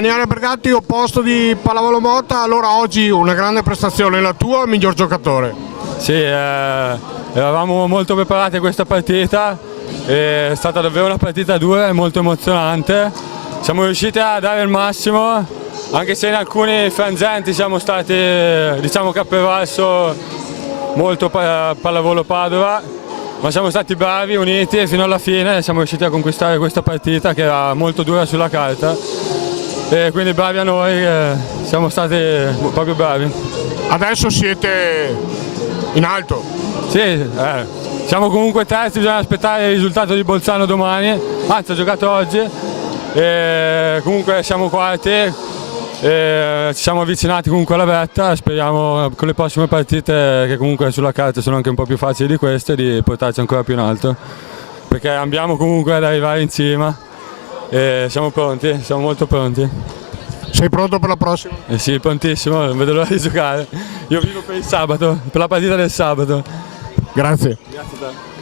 Daniele Bergatti, opposto di Pallavolo Motta, allora oggi una grande prestazione, la tua miglior giocatore. Sì, eravamo molto preparati a questa partita, è stata davvero una partita dura e molto emozionante. Siamo riusciti a dare il massimo, anche se in alcuni frangenti siamo stati, diciamo, capovalso molto Pallavolo Padova, ma siamo stati bravi, uniti e fino alla fine siamo riusciti a conquistare questa partita che era molto dura sulla carta. E quindi bravi a noi, siamo stati proprio bravi. Adesso siete in alto. Sì, siamo comunque terzi, bisogna aspettare il risultato di Bolzano domani, anzi ho giocato oggi, e comunque siamo quarti, ci siamo avvicinati comunque alla vetta, speriamo con le prossime partite, che comunque sulla carta sono anche un po' più facili di queste, di portarci ancora più in alto, perché abbiamo comunque ad arrivare in cima. Siamo pronti, siamo molto pronti. Sei pronto per la prossima? Sì, prontissimo, non vedo l'ora di giocare. Io vivo per il sabato, per la partita del sabato. Grazie. Grazie a te.